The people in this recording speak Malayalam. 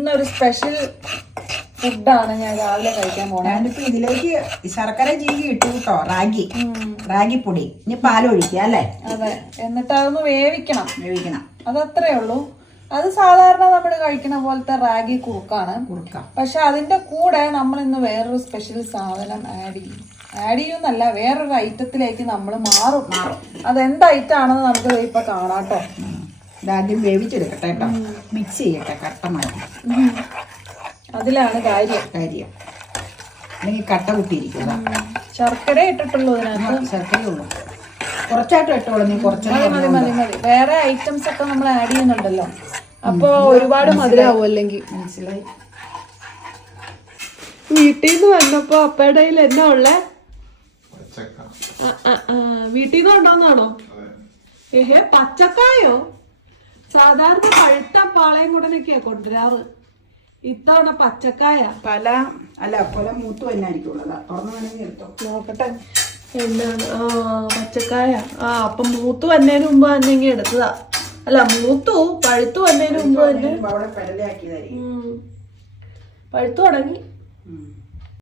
ഇന്നൊരു സ്പെഷ്യൽ ഫുഡാണ് ഞാൻ രാവിലെ കഴിക്കാൻ പോണേ. ഞാനിപ്പോ ഇതിലേക്ക് ശർക്കര ചീകി ഇട്ടു കേട്ടോ. റാഗിപ്പൊടി. ഇനി പാലൊഴിക്കുക അല്ലേ? അതെ. എന്നിട്ട് അതൊന്ന് വേവിക്കണം. അതത്രേ ഉള്ളൂ. അത് സാധാരണ നമ്മൾ കഴിക്കുന്ന പോലത്തെ റാഗി കുറുക്കാണ്. പക്ഷെ അതിന്റെ കൂടെ നമ്മൾ ഇന്ന് വേറൊരു സ്പെഷ്യൽ സാധനം ആഡ് ചെയ്യുന്നല്ല, വേറൊരു ഐറ്റത്തിലേക്ക് നമ്മൾ മാറും. അതെന്ത് ഐറ്റം ആണെന്ന് നമുക്ക് ഇപ്പൊ കാണാട്ടോ. ഇതാദ്യം വേവിച്ചെടുക്കട്ടെ കേട്ടോ. മിക്സ് ചെയ്യട്ടെ കട്ടമായിട്ട്. അതിലാണ് കാര്യം. അല്ലെങ്കിൽ കട്ട കുട്ടിയിരിക്കുക. ശർക്കര ഇട്ടിട്ടുള്ളൂ ഇതിനകത്ത്. ശർക്കരയുള്ളൂ. കുറച്ചായിട്ട് ഇട്ടോളൂ. നീ കുറച്ച് മതി. വേറെ ഐറ്റംസ് ഒക്കെ നമ്മൾ ആഡ് ചെയ്യുന്നുണ്ടല്ലോ, അപ്പൊ ഒരുപാട് മധുരമാവും. അല്ലെങ്കിൽ മനസ്സിലായി. വീട്ടിൽ നിന്ന് വന്നപ്പോ അപ്പയുടെ കയ്യിൽ എന്നാ ഉള്ളേ? വീട്ടിൽ നിന്ന് കൊണ്ടുവന്നാണോ? പച്ചക്കായോ? സാധാരണ പഴുത്ത പാളയം കൂടനൊക്കെയാ കൊണ്ടുവരാറ്. ഇത്തവണ പച്ചക്കായ. കൊല മൂത്തു തന്നെയായിരിക്കുള്ളതാ. തുറന്നു വേണമെങ്കിൽ എടുത്തോ. നോക്കട്ടെ എന്താണ്. പച്ചക്കായ. അപ്പൊ മൂത്തു വന്നതിന് മുമ്പ് തന്നെ ഇങ്ങനെ എടുത്തതാ. അല്ല, പഴുത്തു വന്നതിന് മുമ്പ് തന്നെ അവിടെ പെരലാക്കിയതായിരിക്കും. പഴുത്തു തുടങ്ങി.